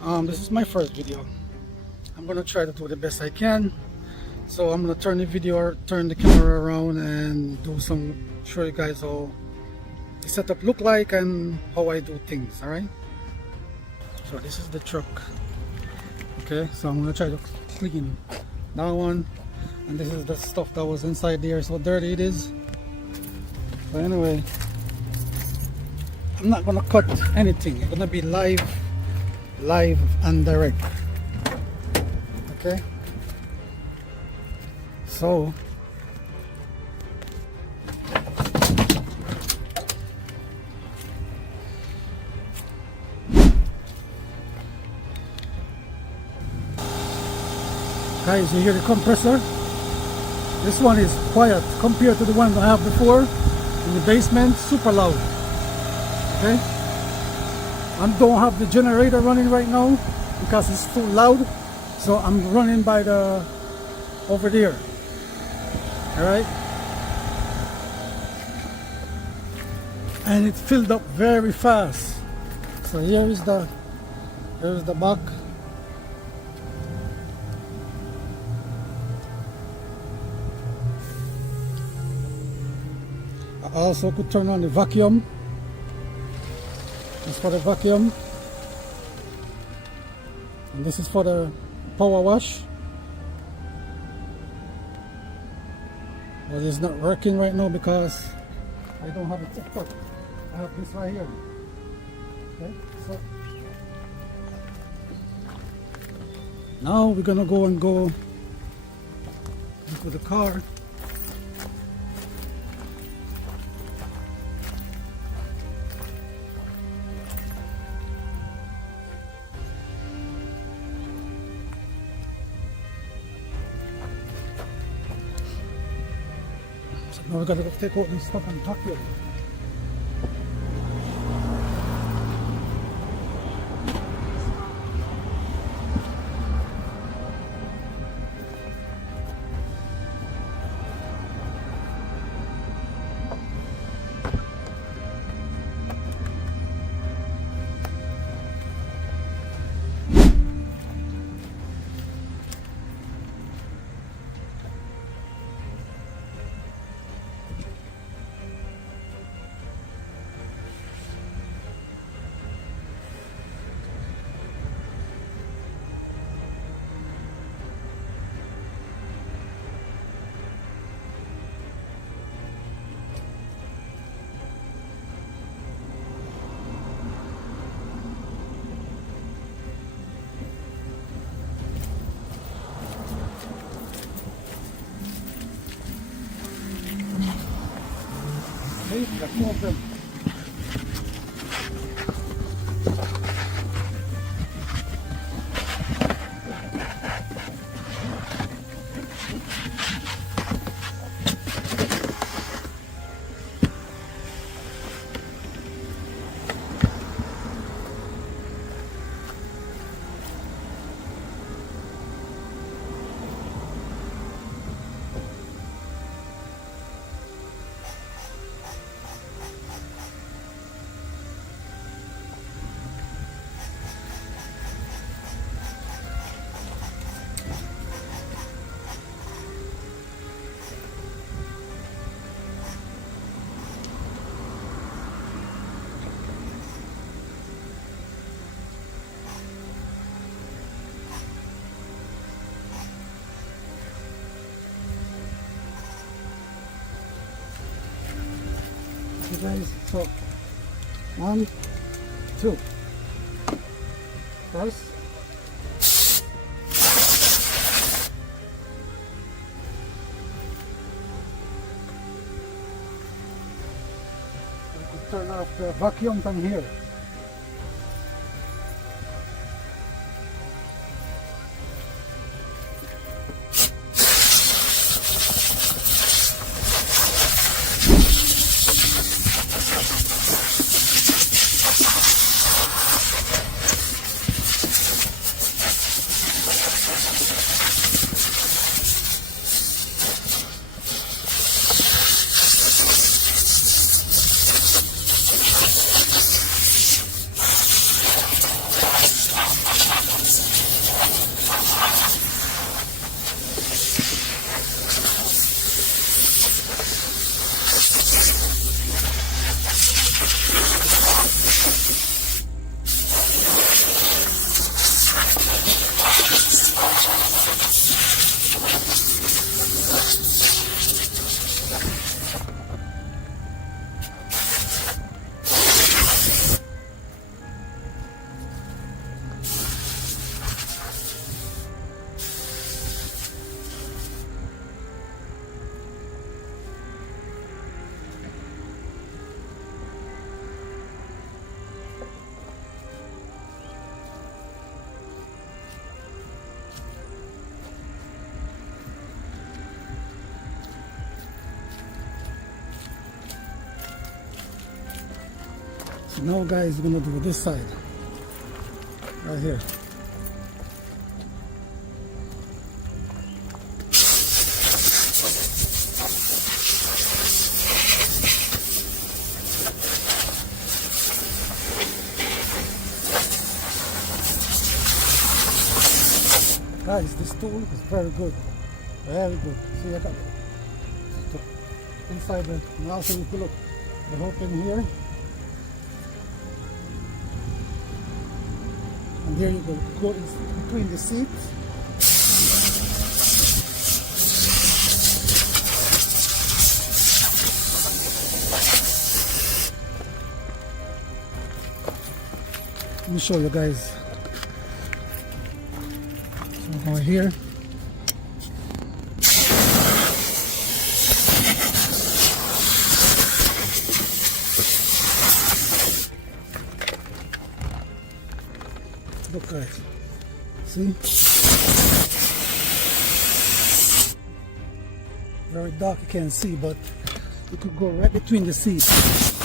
This is my first video. I'm gonna try to do the best I can. So I'm gonna turn the camera around and show you guys how the setup look like and how I do things. All right. So this is the truck. Okay. So I'm gonna try to clean that one, and this is the stuff that was inside there. So dirty it is. But anyway, I'm not gonna cut anything. It's gonna be live and direct. Okay, so guys, you hear the compressor? This one is quiet compared to the one I have before in the basement. Super loud. Okay, I don't have the generator running right now because it's too loud, so I'm running by the over there. All right, and it filled up very fast. So here's the back. I also could turn on the vacuum. This is for the vacuum, and this is for the power wash. Well, it's not working right now because I don't have it hooked up. I have this right here. Okay, so now we're gonna go into the car. Now we gotta go take out this stuff and pack it. Okay, got two of them. Okay guys, so 1, 2. First, I could turn off the vacuum from here. Now guys, we're gonna do this side right here. Guys, this tool is very good, very good. See, I got inside the, and also if you look, the hook in here, and there you go in between the seats. Let me show you guys. So over here, look guys, see, very dark, you can't see, but you could go right between the seats.